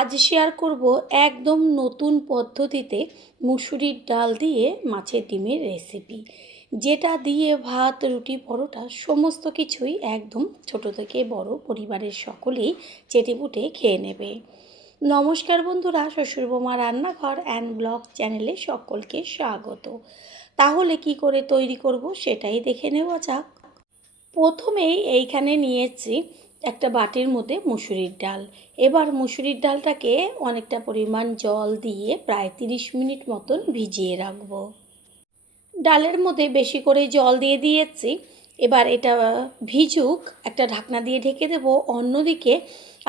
আজ শেয়ার করব একদম নতুন পদ্ধতিতে মুসুরির ডাল দিয়ে মাছের ডিমের রেসিপি, যেটা দিয়ে ভাত, রুটি, পরোটা সমস্ত কিছুই একদম ছোট থেকে বড় পরিবারের সকলেই চেটেপুটে খেয়ে নেবে। নমস্কার বন্ধুরা, শ্বশুরবৌমা রান্নাঘর অ্যান্ড ব্লগ চ্যানেলে সকলকে স্বাগত। তাহলে কি করে তৈরি করব সেটাই দেখে নেওয়া যাক। প্রথমেই এইখানে নিয়েছি একটা বাটির মধ্যে মুসুরির ডাল। এবার মুসুরির ডালটাকে অনেকটা পরিমাণ জল দিয়ে প্রায় 30 মিনিট মতন ভিজিয়ে রাখবো। ডালের মধ্যে বেশি করে জল দিয়ে দিয়েছি। এবার এটা ভিজুক, একটা ঢাকনা দিয়ে ঢেকে দেব। অন্যদিকে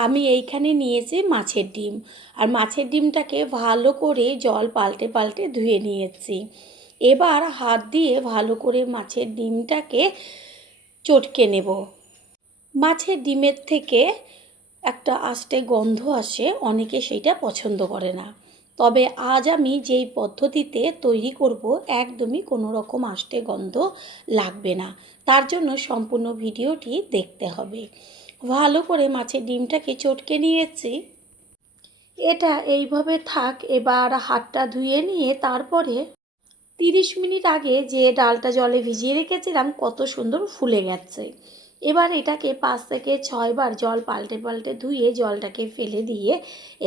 আমি এইখানে নিয়েছি মাছের ডিম, আর মাছের ডিমটাকে ভালো করে জল পাল্টে পাল্টে ধুয়ে নিয়েছি। এবার হাত দিয়ে ভালো করে মাছের ডিমটাকে চটকে নেব। মাছের ডিমের থেকে একটা আষ্টে গন্ধ আসে, অনেকে সেইটা পছন্দ করে না। তবে আজ আমি যেই পদ্ধতিতে তৈরি করব একদমই কোনো রকম আষ্টে গন্ধ লাগবে না। তার জন্য সম্পূর্ণ ভিডিওটি দেখতে হবে। ভালো করে মাছের ডিমটাকে চটকে নিয়েছি। এটা এইভাবে থাক। এবার হাতটা ধুয়ে নিয়ে তারপরে 30 মিনিট আগে যে ডালটা জলে ভিজিয়ে রেখেছিলাম কত সুন্দর ফুলে গেছে। এবার এটাকে 5 থেকে 6 বার জল পাল্টে পাল্টে ধুয়ে জলটাকে ফেলে দিয়ে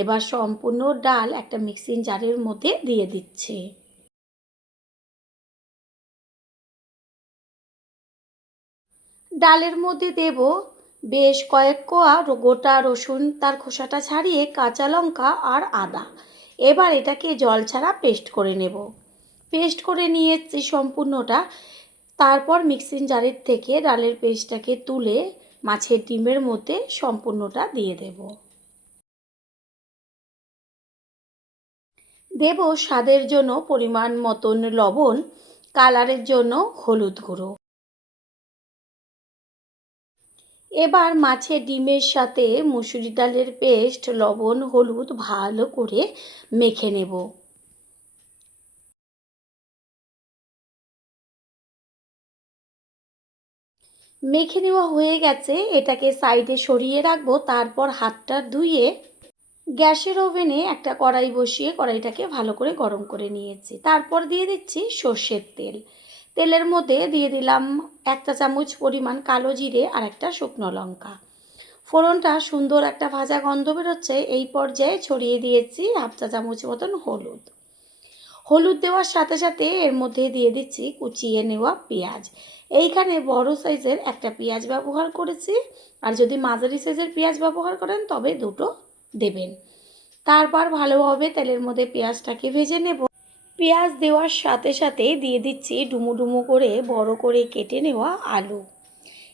এবার সম্পূর্ণ ডাল একটা মিক্সিং জারের মধ্যে দিয়ে দিচ্ছি। ডালের মধ্যে দেব বেশ কয়েক কোয়া গোটা রসুন, তার খোসাটা ছাড়িয়ে, কাঁচা লঙ্কা আর আদা। এবার এটাকে জল ছাড়া পেস্ট করে নেব। পেস্ট করে নিয়েছি সম্পূর্ণটা। তারপর মিক্সিং জারের থেকে ডালের পেস্টটাকে তুলে মাছের ডিমের মধ্যে সম্পূর্ণটা দিয়ে দেব। দেব স্বাদের জন্য পরিমাণ মতন লবণ, কালারের জন্য হলুদ গুঁড়ো। এবার মাছের ডিমের সাথে মুসুরি ডালের পেস্ট, লবণ, হলুদ ভালো করে মেখে নেব। মেখে নেওয়া হয়ে গেছে, এটাকে সাইডে সরিয়ে রাখবো। তারপর হাতটা ধুয়ে গ্যাসের ওভেনে একটা কড়াই বসিয়ে কড়াইটাকে ভালো করে গরম করে নিয়েছি। তারপর দিয়ে দিচ্ছি সর্ষের তেল। তেলের মধ্যে দিয়ে দিলাম 1 চা চামচ পরিমাণ কালো জিরে আর একটা শুকনো লঙ্কা। ফোড়নটা সুন্দর একটা ভাজা গন্ধ বেরোচ্ছে, এই পর্যায়ে ছড়িয়ে দিয়েছি 1/2 চা চামচ মতন হলুদ। হলুদ দেওয়ার সাথে সাথে এর মধ্যে দিয়ে দিচ্ছি কুচিয়ে নেওয়া পেঁয়াজ। এইখানে বড় সাইজের একটা পেঁয়াজ ব্যবহার করেছি, আর যদি মাঝারি সাইজের পেঁয়াজ ব্যবহার করেন তবে দুটো দেবেন। তারপর ভালোভাবে তেলের মধ্যে পেঁয়াজটাকে ভেজে নেব। পেঁয়াজ দেওয়ার সাথে সাথে দিয়ে দিচ্ছি ডুমো ডুমো করে বড় করে কেটে নেওয়া আলু।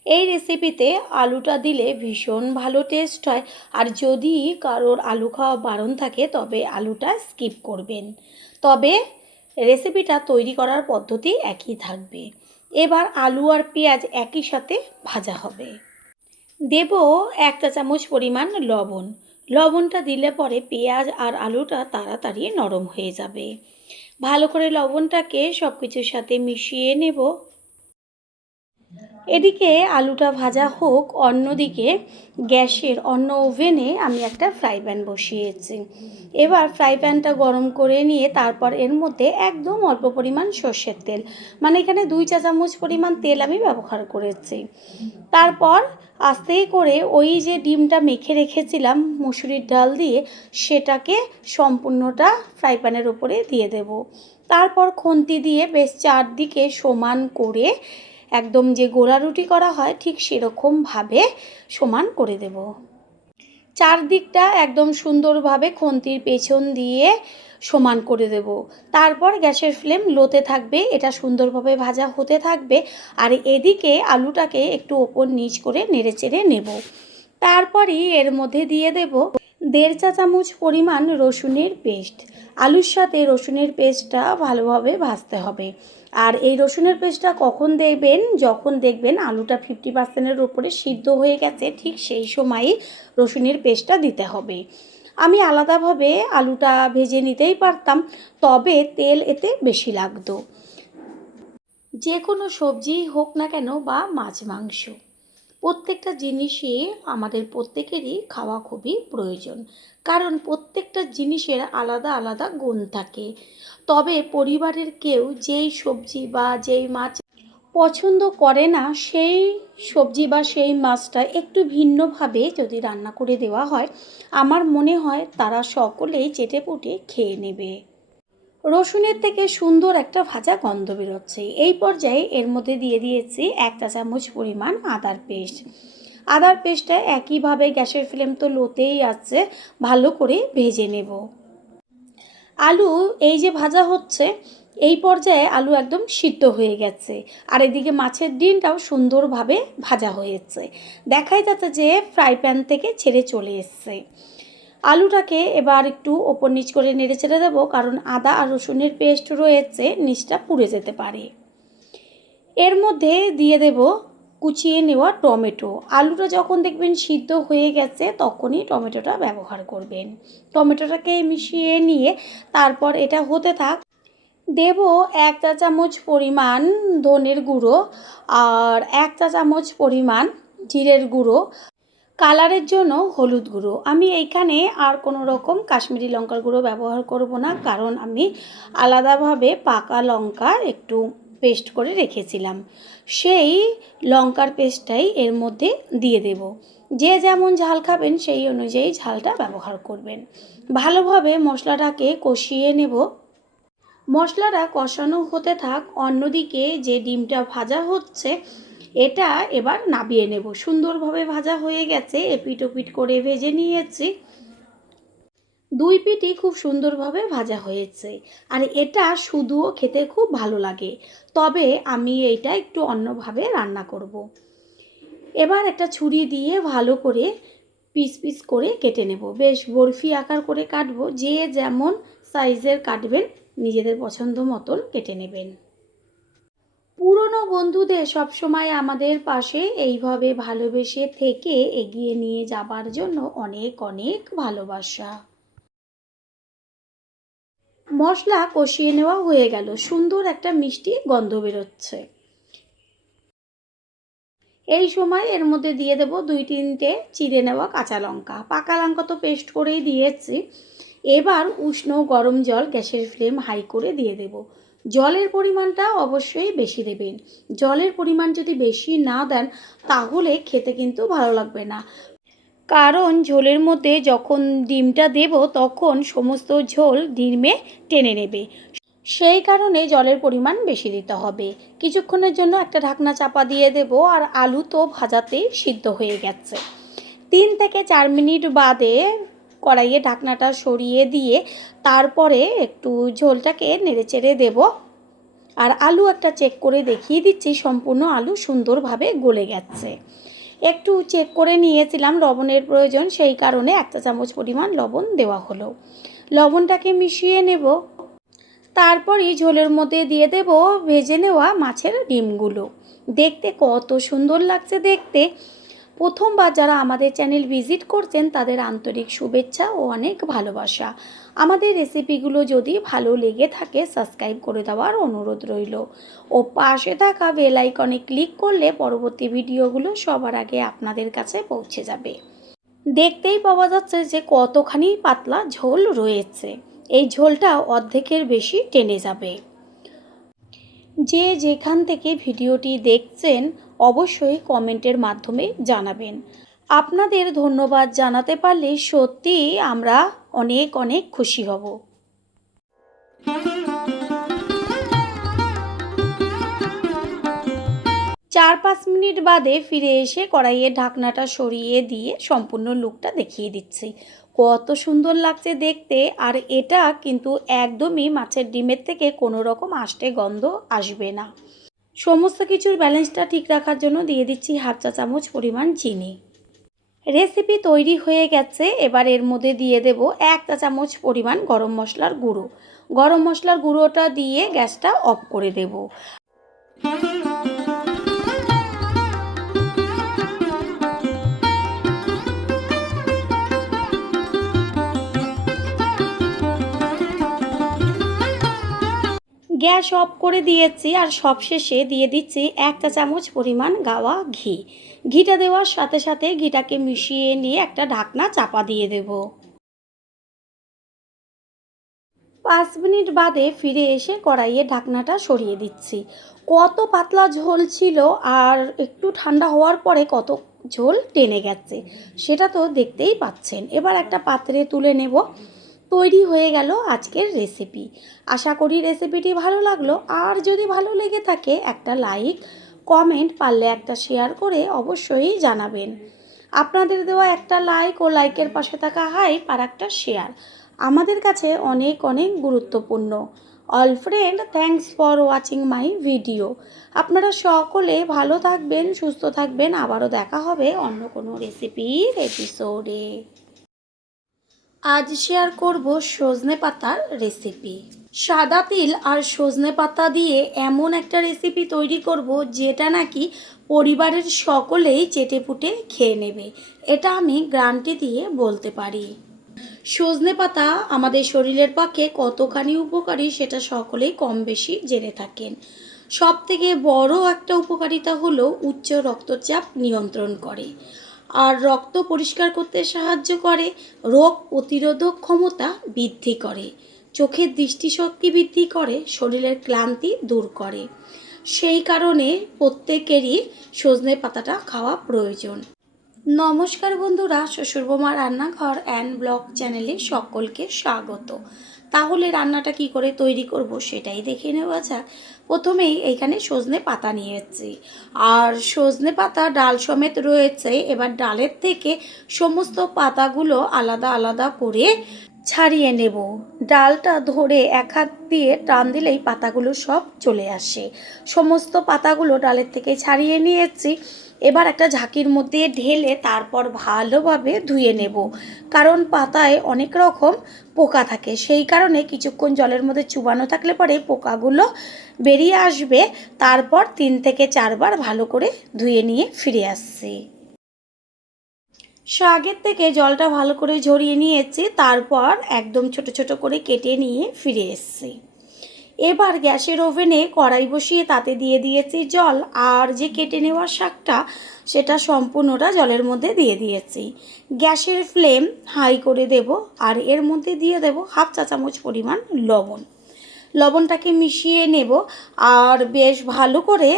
এই রেসিপিতে আলুটা দিলে ভীষণ ভালো টেস্ট হয়, আর যদি কারোর আলু খাওয়া বারণ থাকে তবে আলুটা স্কিপ করবেন। তবে রেসিপিটা তৈরি করার পদ্ধতি একই থাকবে। এবার আলু আর পেঁয়াজ একই সাথে ভাজা হবে। দেব 1 চা চামচ পরিমাণ লবণ। লবণটা দিলে পরে পেঁয়াজ আর আলুটা তাড়াতাড়ি নরম হয়ে যাবে। ভালো করে লবণটাকে সব কিছুর সাথে মিশিয়ে নেব। এদিকে আলুটা ভাজা হোক, অন্যদিকে গ্যাসের অন্য ওভেনে আমি একটা ফ্রাই প্যান বসিয়েছি। এবার ফ্রাই প্যানটা গরম করে নিয়ে তারপর এর মধ্যে একদম অল্প পরিমাণ সর্ষের তেল, মানে এখানে 2 চা চামচ পরিমাণ তেল আমি ব্যবহার করেছি। তারপর আস্তে করে ওই যে ডিমটা মেখে রেখেছিলাম মুসুরির ডাল দিয়ে, সেটাকে সম্পূর্ণটা ফ্রাই প্যানের উপরে দিয়ে দেব। তারপর খুন্তি দিয়ে বেশ চারদিকে সমান করে একদম যে গোলা রুটি করা হয় ঠিক সেরকমভাবে সমান করে দেব। চারদিকটা একদম সুন্দরভাবে খুন্তির পেছন দিয়ে সমান করে দেব। তারপর গ্যাসের ফ্লেম লোতে থাকবে, এটা সুন্দরভাবে ভাজা হতে থাকবে। আর এদিকে আলুটাকে একটু ওপর নিচ করে নেড়েচেড়ে নেব। তারপরই এর মধ্যে দিয়ে দেব 1.5 চা চামচ পরিমাণ রসুনের পেস্ট। আলুর সাথে রসুনের পেস্টটা ভালোভাবে ভাজতে হবে। আর এই রসুনের পেস্টটা কখন দেবেন? যখন দেখবেন আলুটা 50%-এর উপরে সিদ্ধ হয়ে গেছে, ঠিক সেই সময়ই রসুনের পেস্টটা দিতে হবে। আমি আলাদাভাবে আলুটা ভেজে নিতেই পারতাম, তবে তেল এতে বেশি লাগতো। যে কোনো সবজি হোক না কেন বা মাছ মাংস, প্রত্যেকটা জিনিসই আমাদের প্রত্যেকেরই খাওয়া খুবই প্রয়োজন, কারণ প্রত্যেকটা জিনিসের আলাদা আলাদা গুণ থাকে। তবে পরিবারের কেউ যেই সবজি বা যেই মাছ পছন্দ করে না, সেই সবজি বা সেই মাছটা একটু ভিন্নভাবে যদি রান্না করে দেওয়া হয়, আমার মনে হয় তারা সকলেই চেটেপুটে খেয়ে নেবে। রসুনের থেকে সুন্দর একটা ভাজা গন্ধ বেরোচ্ছে। এই পর্যায়ে এর মধ্যে দিয়ে দিয়েছি 1 চা চামচ পরিমাণ আদার পেস্ট। আদার পেস্টটা একইভাবে, গ্যাসের ফ্লেম তো লোতেই আছে, ভালো করে ভেজে নেব। আলু এই যে ভাজা হচ্ছে, এই পর্যায়ে আলু একদম সিদ্ধ হয়ে গেছে, আর এদিকে মাছের ডিমটাও সুন্দরভাবে ভাজা হয়েছে। দেখাই যাচ্ছে যে ফ্রাই প্যান থেকে ছেড়ে চলে এসছে। আলুটাকে এবার একটু ওপর নিচ করে নেড়ে চেড়ে দেবো, কারণ আদা আর রসুনের পেস্ট রয়েছে, নিচটা পুড়ে যেতে পারে। এর মধ্যে দিয়ে দেব কুচিয়ে নেওয়া টমেটো। আলুটা যখন দেখবেন সিদ্ধ হয়ে গেছে তখনই টমেটোটা ব্যবহার করবেন। টমেটোটাকে মিশিয়ে নিয়ে তারপর এটা হতে থাক। দেব 1 চা চামচ পরিমাণ ধনের গুঁড়ো আর 1 চা চামচ পরিমাণ জিরের গুঁড়ো, কালারের জন্য হলুদ গুঁড়ো। আমি এইখানে আর কোনো রকম কাশ্মীরি লঙ্কার গুঁড়ো ব্যবহার করব না, কারণ আমি আলাদাভাবে পাকা লঙ্কা একটু পেস্ট করে রেখেছিলাম, সেই লঙ্কার পেস্টটাই এর মধ্যে দিয়ে দেব। যে যেমন ঝাল খাবেন সেই অনুযায়ী ঝালটা ব্যবহার করবেন। ভালোভাবে মশলাটাকে কষিয়ে নেব। মশলাটা কষানো হতে থাক, অন্যদিকে যে ডিমটা ভাজা হচ্ছে এটা এবার নাবিয়ে নেব। সুন্দরভাবে ভাজা হয়ে গেছে, এপিট ওপিট করে ভেজে নিয়েছি। দুই পিঠই খুব সুন্দরভাবে ভাজা হয়েছে, আর এটা শুধুও খেতে খুব ভালো লাগে। তবে আমি এইটা একটু অন্যভাবে রান্না করব। এবার একটা ছুরি দিয়ে ভালো করে পিস পিস করে কেটে নেব। বেশ বরফি আকার করে কাটবো, যে যেমন সাইজের কাটবেন নিজেদের পছন্দ মতন কেটে নেবেন। পুরনো বন্ধুদের সবসময় আমাদের পাশে এইভাবে ভালোবেসে থেকে এগিয়ে নিয়ে যাবার জন্য অনেক অনেক ভালোবাসা। মশলা কষিয়ে নেওয়া হয়ে গেল, সুন্দর একটা মিষ্টি গন্ধ বেরোচ্ছে। এই সময় এর মধ্যে দিয়ে দেব 2-3টে চিড়ে নেওয়া কাঁচা লঙ্কা। পাকা লঙ্কা তো পেস্ট করেই দিয়েছি। এবার উষ্ণ গরম জল গ্যাসের ফ্লেম হাই করে দিয়ে দেব। জলের পরিমাণটা অবশ্যই বেশি দেবেন। জলের পরিমাণ যদি বেশি না দেন তাহলে খেতে কিন্তু ভালো লাগবে না, কারণ ঝোলের মধ্যে যখন ডিমটা দেব তখন সমস্ত ঝোল ডিমে টেনে নেবে। সেই কারণে জলের পরিমাণ বেশি দিতে হবে। কিছুক্ষণের জন্য একটা ঢাকনা চাপা দিয়ে দেব, আর আলু তো ভাজাতেই সিদ্ধ হয়ে গেছে। 3 থেকে 4 মিনিট বাদে কড়াইয়ে ঢাকনাটা সরিয়ে দিয়ে তারপরে একটু ঝোলটাকে নেড়েচেড়ে দেব। আর আলু একটা চেক করে দেখিয়ে দিচ্ছি, সম্পূর্ণ আলু সুন্দরভাবে গলে গেছে। একটু চেক করে নিয়েছিলাম লবণের প্রয়োজন, সেই কারণে 1 চা চামচ পরিমাণ লবণ দেওয়া হলো। লবণটাকে মিশিয়ে নেব। তারপরই ঝোলের মধ্যে দিয়ে দেব ভেজে নেওয়া মাছের ডিমগুলো। দেখতে কত সুন্দর লাগছে দেখতে। প্রথমবার যারা আমাদের চ্যানেল ভিজিট করছেন তাদের আন্তরিক শুভেচ্ছা ও অনেক ভালোবাসা। আমাদের রেসিপিগুলো যদি ভালো লেগে থাকে সাবস্ক্রাইব করে দেওয়ার অনুরোধ রইল, ও পাশে থাকা বেল আইকনে ক্লিক করলে পরবর্তী ভিডিওগুলো সবার আগে আপনাদের কাছে পৌঁছে যাবে। দেখতেই পাওয়া যাচ্ছে যে কতখানি পাতলা ঝোল রয়েছে। এই ঝোলটা অর্ধেকের বেশি টেনে যাবে। যে যেখান থেকে ভিডিওটি দেখছেন অবশ্যই কমেন্টের মাধ্যমে জানাবেন। আপনাদের ধন্যবাদ জানাতে পারলে সত্যিই আমরা অনেক অনেক খুশি হব। 4-5 মিনিট বাদে ফিরে এসে কড়াইয়ের ঢাকনাটা সরিয়ে দিয়ে সম্পূর্ণ লুকটা দেখিয়ে দিচ্ছি। কত সুন্দর লাগছে দেখতে, আর এটা কিন্তু একদমই মাছের ডিমের থেকে কোনো রকম আষ্টে গন্ধ আসবে না। সমস্ত কিছুর ব্যালেন্সটা ঠিক রাখার জন্য দিয়ে দিচ্ছি 1/2 চা চামচ পরিমাণ চিনি। রেসিপি তৈরি হয়ে গেছে। এবার এর মধ্যে দিয়ে দেব 1 চা চামচ পরিমাণ গরম মশলার গুঁড়ো। গরম মশলার গুঁড়োটা দিয়ে গ্যাসটা অফ করে দেব। গ্যাস অফ করে দিয়েছি আর সবশেষে দিয়ে দিচ্ছি 1 চা চামচ পরিমাণ গাওয়া ঘি। ঘিটা দেওয়ার সাথে সাথে ঘিটাকে মিশিয়ে নিয়ে একটা ঢাকনা চাপা দিয়ে দেব। 5 মিনিট বাদে ফিরে এসে কড়াইয়ে ঢাকনাটা সরিয়ে দিচ্ছি। কত পাতলা ঝোল ছিল আর একটু ঠান্ডা হওয়ার পরে কত ঝোল টেনে গেছে সেটা তো দেখতেই পাচ্ছেন। এবার একটা পাত্রে তুলে নেব। তৈরি হয়ে গেল আজকের রেসিপি। আশা করি রেসিপিটি ভালো লাগলো, আর যদি ভালো লেগে থাকে একটা লাইক, কমেন্ট, পারলে একটা শেয়ার করে অবশ্যই জানাবেন। আপনাদের দেওয়া একটা লাইক ও লাইকের পাশে থাকা হাইপ আর একটা শেয়ার আমাদের কাছে অনেক অনেক গুরুত্বপূর্ণ। All friend, thanks for watching my video. আপনারা সকলে ভালো থাকবেন, সুস্থ থাকবেন। আবারও দেখা হবে অন্য কোনো রেসিপির এপিসোডে। আজ শেয়ার করব সজনে পাতার রেসিপি। সাদা তিল আর সজনে পাতা দিয়ে এমন একটা রেসিপি তৈরি করব যেটা নাকি পরিবারের সকলেই চেটেপুটে খেয়ে নেবে, এটা আমি গ্যারান্টি দিয়ে বলতে পারি। সজনে পাতা আমাদের শরীরের পক্ষে কতখানি উপকারী সেটা সকলেই কম বেশি জেনে থাকেন। সব থেকে বড় একটা উপকারিতা হলো উচ্চ রক্তচাপ নিয়ন্ত্রণ করে, আর রক্ত পরিষ্কার করতে সাহায্য করে, রোগ প্রতিরোধক ক্ষমতা বৃদ্ধি করে, চোখের দৃষ্টিশক্তি বৃদ্ধি করে, শরীরের ক্লান্তি দূর করে। সেই কারণে প্রত্যেকেরই সজনে পাতাটা খাওয়া প্রয়োজন। নমস্কার বন্ধুরা, শ্বশুরবৌমা রান্নাঘর অ্যান্ড ব্লগ চ্যানেলে সকলকে স্বাগত। তাহলে রান্নাটা কি করে তৈরি করব সেটাই দেখে নেওয়া যাক। প্রথমেই এইখানে সজনে পাতা নিয়েছি, আর সজনে পাতা ডাল সমেত রয়েছে। এবার ডালের থেকে সমস্ত পাতাগুলো আলাদা আলাদা করে ছাড়িয়ে নেব। ডালটা ধরে এক হাত দিয়ে টান দিলেই পাতাগুলো সব চলে আসে। সমস্ত পাতাগুলো ডালের থেকে ছাড়িয়ে নিয়েছি। এবার একটা ঝাঁকির মধ্যে ঢেলে তারপর ভালোভাবে ধুয়ে নেব, কারণ পাতায় অনেক রকম পোকা থাকে। সেই কারণে কিছুক্ষণ জলের মধ্যে চুবানো থাকলে পরে পোকাগুলো বেরিয়ে আসবে। তারপর 3 থেকে 4 বার ভালো করে ধুয়ে নিয়ে ফিরে আসছি। আগের থেকে জলটা ভালো করে ঝরিয়ে নিয়েছি, তারপর একদম ছোট ছোট করে কেটে নিয়ে ফিরে এসেছি। এবার গ্যাসের ওভেনে কড়াই বসিয়ে তাতে দিয়ে দিয়েছি জল, আর যে কেটে নেওয়া শাকটা সেটা সম্পূর্ণটা জলের মধ্যে দিয়ে দিয়েছি। গ্যাসের ফ্লেম হাই করে দেব, আর এর মধ্যে দিয়ে দেব 1/2 চা চামচ পরিমাণ লবণ। লবণটাকে মিশিয়ে নেব, আর বেশ ভালো করে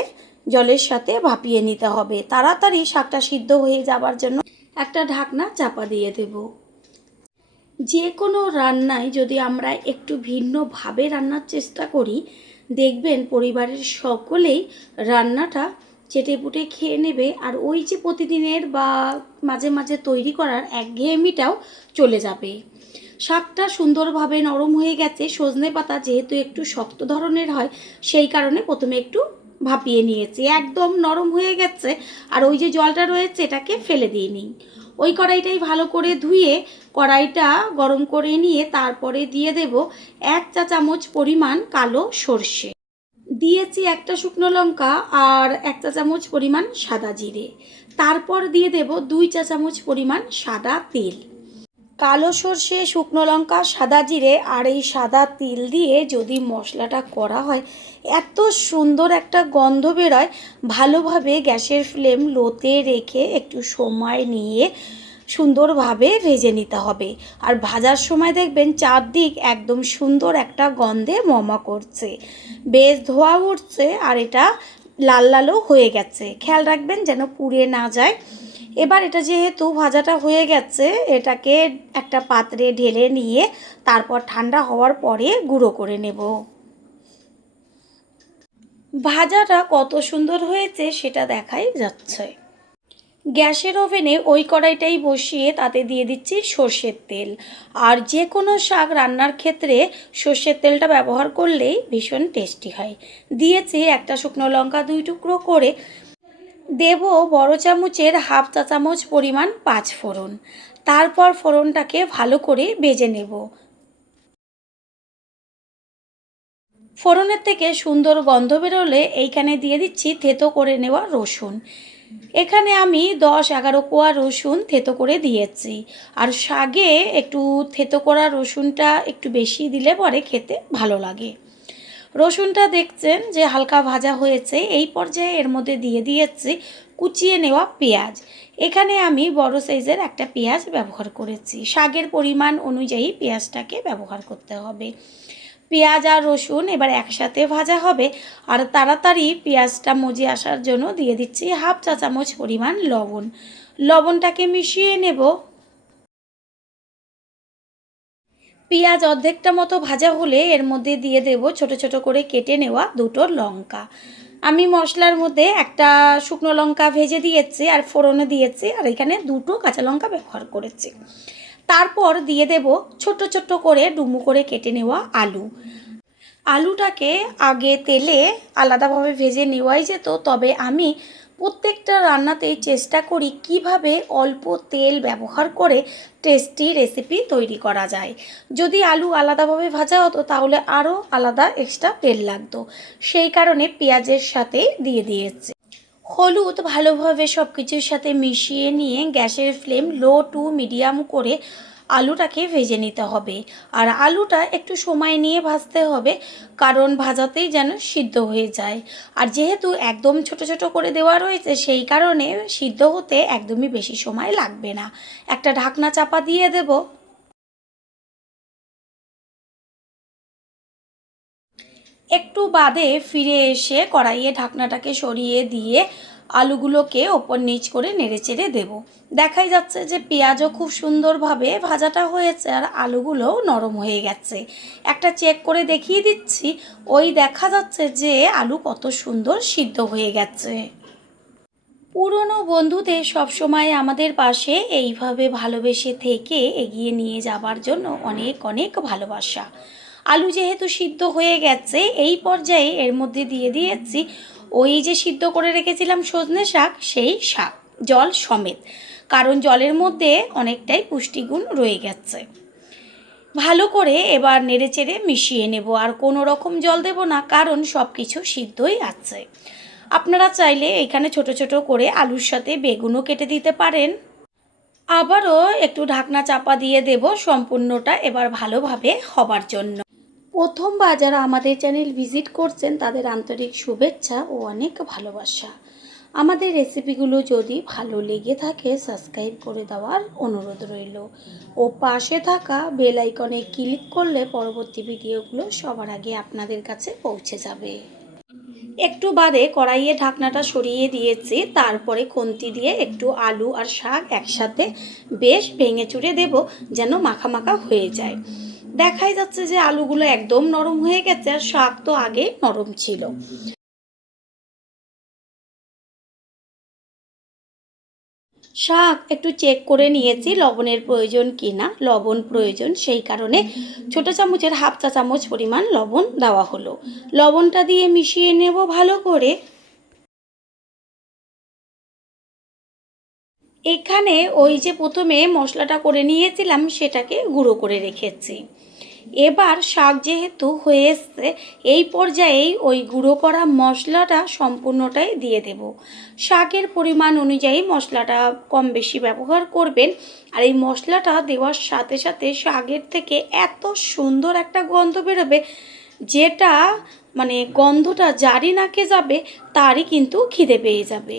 জলের সাথে ভাপিয়ে নিতে হবে। তাড়াতাড়ি শাকটা সিদ্ধ হয়ে যাবার জন্য একটা ঢাকনা চাপা দিয়ে দেব। যে কোনো রান্নায় যদি আমরা একটু ভিন্নভাবে রান্নার চেষ্টা করি, দেখবেন পরিবারের সকলেই রান্নাটা চেটেপুটে খেয়ে নেবে, আর ওই যে প্রতিদিনের বা মাঝে মাঝে তৈরি করার একঘেয়েমিটাও চলে যাবে। শাকটা সুন্দরভাবে নরম হয়ে গেছে। সজনে পাতা যেহেতু একটু শক্ত ধরনের হয়, সেই কারণে প্রথমে একটু ভাপিয়ে নিয়েছি। একদম নরম হয়ে গেছে, আর ওই যে জলটা রয়েছে এটাকে ফেলে দিয়ে নিই। ওই কড়াইটাই ভালো করে ধুয়ে কড়াইটা গরম করে নিয়ে তারপরে দিয়ে দেব 1 চা চামচ পরিমাণ কালো সর্ষে, দিয়েছি একটা শুকনো লঙ্কা আর 1 চা চামচ পরিমাণ সাদা জিরে। তারপর দিয়ে দেব 2 চা চামচ পরিমাণ সাদা তিল। কালো সর্ষে, শুকনো লঙ্কা, সাদা জিরে আর এই সাদা তিল দিয়ে যদি মশলাটা করা হয়, এত সুন্দর একটা গন্ধ বেরোয়। ভালোভাবে গ্যাসের ফ্লেম লোতে রেখে একটু সময় নিয়ে সুন্দরভাবে ভেজে নিতে হবে। আর ভাজার সময় দেখবেন চারদিক একদম সুন্দর একটা গন্ধে মমা করছে, বেশ ধোয়া উঠছে, আর এটা লাল লালও হয়ে গেছে। খেয়াল রাখবেন যেন পুড়ে না যায়। এবার এটা যেহেতু ভাজাটা হয়ে গেছে, এটাকে একটা পাত্রে ঢেলে নিয়ে তারপর ঠান্ডা হওয়ার পরে গুঁড়ো করে নেব। ভাজাটা কত সুন্দর হয়েছে সেটা দেখাই যাচ্ছে। গ্যাসের ওভেনে ওই কড়াইটাই বসিয়ে তাতে দিয়ে দিচ্ছি সর্ষের তেল। আর যে কোনো শাক রান্নার ক্ষেত্রে সর্ষের তেলটা ব্যবহার করলেই ভীষণ টেস্টি হয়। দিয়েছি একটা শুকনো লঙ্কা 2 টুকরো করে। দেব বড় চামচের 1/2 চা চামচ পরিমাণ 5 ফোড়ন। তারপর ফোড়নটাকে ভালো করে ভেজে নেব। ফোড়নের থেকে সুন্দর গন্ধ বেরোলে এইখানে দিয়ে দিচ্ছি থেতো করে নেওয়া রসুন। এখানে আমি 10-11 কোয়া রসুন থেতো করে দিয়েছি। আর শাকে একটু থেতো করা রসুনটা একটু বেশি দিলে পরে খেতে ভালো লাগে। রসুনটা দেখছেন যে হালকা ভাজা হয়েছে, এই পর্যায়ে এর মধ্যে দিয়ে দিয়েছি কুচিয়ে নেওয়া পেঁয়াজ। এখানে আমি বড় সাইজের একটা পেঁয়াজ ব্যবহার করেছি। শাকের পরিমাণ অনুযায়ী পেঁয়াজটাকে ব্যবহার করতে হবে। পেঁয়াজ আর রসুন এবার একসাথে ভাজা হবে। আর তাড়াতাড়ি পেঁয়াজটা মজে আসার জন্য দিয়ে দিচ্ছি হাফ চা চামচ পরিমাণ লবণ। লবণটাকে মিশিয়ে নেব। পেঁয়াজ অর্ধেকটা মতো ভাজা হলে এর মধ্যে দিয়ে দেব ছোট ছোট করে কেটে নেওয়া দুটো লঙ্কা। আমি মশলার মধ্যে একটা শুকনো লঙ্কা ভেজে দিয়েছি আর ফোড়নে দিয়েছি, আর এখানে দুটো কাঁচা লঙ্কা ব্যবহার করেছি। তারপর দিয়ে দেব ছোট ছোট করে ডুমো করে কেটে নেওয়া আলু। আলুটাকে আগে তেলে আলাদাভাবে ভেজে নেওয়াই যেত, তবে আমি প্রত্যেকটা রান্নাতেই চেষ্টা করি কিভাবে অল্প তেল ব্যবহার করে টেস্টি রেসিপি তৈরি করা যায়। যদি আলু আলাদাভাবে ভাজা হতো তাহলে আরও আলাদা এক্সট্রা তেল লাগতো, সেই কারণে পেঁয়াজের সাথে দিয়ে দিয়েছি। হলুদ ভালোভাবে সব কিছুর সাথে মিশিয়ে নিয়ে গ্যাসের ফ্লেম লো টু মিডিয়াম করে আলুটাকে ভেজে নিতে হবে। আর আলুটা একটু সময় নিয়ে ভাজতে হবে, কারণ ভাজাতেই যেন সিদ্ধ হয়ে যায়। আর যেহেতু একদম ছোট ছোট করে দেওয়া রয়েছে, সেই কারণে সিদ্ধ হতে একদমই বেশি সময় লাগবে না। একটা ঢাকনা চাপা দিয়ে দেব। একটু বাদে ফিরে এসে কড়াইয়ে ঢাকনাটাকে সরিয়ে দিয়ে আলুগুলোকে ওপর নিচ করে নেড়েচেড়ে দেব। দেখাই যাচ্ছে যে পেঁয়াজও খুব সুন্দরভাবে ভাজাটা হয়েছে আর আলুগুলোও নরম হয়ে গেছে। একটা চেক করে দেখিয়ে দিচ্ছি, ওই দেখা যাচ্ছে যে আলু কত সুন্দর সিদ্ধ হয়ে গেছে। পুরনো বন্ধুদের সবসময় আমাদের পাশে এইভাবে ভালোবেসে থেকে এগিয়ে নিয়ে যাবার জন্য অনেক অনেক ভালোবাসা। আলু যেহেতু সিদ্ধ হয়ে গেছে, এই পর্যায়ে এর মধ্যে দিয়ে দিয়েছি ওই যে সিদ্ধ করে রেখেছিলাম সজনে শাক, সেই শাক জল সমেত, কারণ জলের মধ্যে অনেকটাই পুষ্টিগুণ রয়ে গেছে। ভালো করে এবার নেড়েচেড়ে মিশিয়ে নেব, আর কোনো রকম জল দেব না, কারণ সব কিছু সিদ্ধই আছে। আপনারা চাইলে এখানে ছোট ছোট করে আলুর সাথে বেগুনও কেটে দিতে পারেন। আবারও একটু ঢাকনা চাপা দিয়ে দেব সম্পূর্ণটা এবার ভালোভাবে হবার জন্য। প্রথমবার যারা আমাদের চ্যানেল ভিজিট করছেন তাদের আন্তরিক শুভেচ্ছা ও অনেক ভালোবাসা। আমাদের রেসিপিগুলো যদি ভালো লেগে থাকে সাবস্ক্রাইব করে দেওয়ার অনুরোধ রইল, ও পাশে থাকা বেল আইকনে ক্লিক করলে পরবর্তী ভিডিওগুলো সবার আগে আপনাদের কাছে পৌঁছে যাবে। একটু বাদে কড়াইয়ে ঢাকনাটা সরিয়ে দিয়েছি, তারপরে খুন্তি দিয়ে একটু আলু আর শাক একসাথে বেশ ভেঙে চুড়ে দেব, যেন মাখা মাখা হয়ে যায়। দেখাই যাচ্ছে যে আলুগুলো একদম নরম হয়ে গেছে, আর শাক তো আগে নরম ছিল। শাক একটু চেক করে নিয়েছি লবণের প্রয়োজন কি না। লবণ প্রয়োজন, সেই কারণে ছোট চামচের হাফ চা চামচ পরিমাণ লবণ দেওয়া হলো। লবণটা দিয়ে মিশিয়ে নেব ভালো করে। এখানে ওই যে প্রথমে মশলাটা করে নিয়েছিলাম সেটাকে গুঁড়ো করে রেখেছি। এবার শাক যেহেতু হয়ে এসছে, এই পর্যায়েই ওই গুঁড়ো করা মশলাটা সম্পূর্ণটাই দিয়ে দেব। শাকের পরিমাণ অনুযায়ী মশলাটা কম বেশি ব্যবহার করবেন। আর এই মশলাটা দেওয়ার সাথে সাথে শাকের থেকে এত সুন্দর একটা গন্ধ বেরোবে, যেটা মানে গন্ধটা যারই নাকে যাবে তারই কিন্তু খিদে পেয়ে যাবে।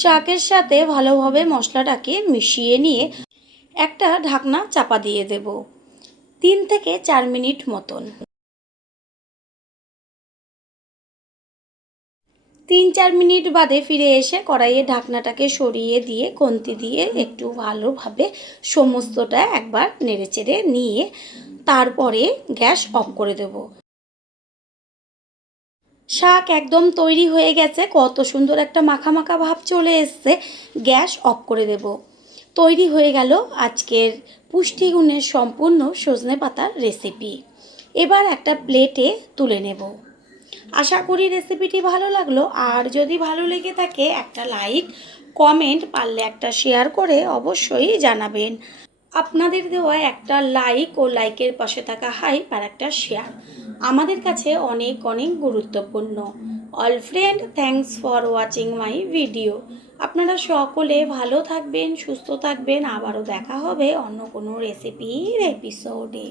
শাকের সাথে ভালোভাবে মশলাটাকে মিশিয়ে নিয়ে একটা ঢাকনা চাপা দিয়ে দেব 3 থেকে 4 মিনিট মতন। 3-4 মিনিট বাদে ফিরে এসে কড়াইয়ে ঢাকনাটাকে সরিয়ে দিয়ে খুন্তি দিয়ে একটু ভালোভাবে সমস্তটা একবার নেড়েচেড়ে নিয়ে তারপরে গ্যাস অফ করে দেব। শাক একদম তৈরি হয়ে গেছে, কত সুন্দর একটা মাখা মাখা ভাব চলে এসছে। গ্যাস অফ করে দেব। তৈরি হয়ে গেল আজকের পুষ্টিগুণের সম্পূর্ণ সজনে পাতার রেসিপি। এবার একটা প্লেটে তুলে নেব। আশা করি রেসিপিটি ভালো লাগলো, আর যদি ভালো লেগে থাকে একটা লাইক, কমেন্ট, পারলে একটা শেয়ার করে অবশ্যই জানাবেন। আপনাদের দেওয়া একটা লাইক ও লাইকের পাশে থাকা হাইপ আর একটা শেয়ার আমাদের কাছে অনেক অনেক গুরুত্বপূর্ণ। All friend, thanks for watching my video. আপনারা সকলে ভালো থাকবেন, সুস্থ থাকবেন। আবারও দেখা হবে অন্য কোনো রেসিপির এপিসোডে।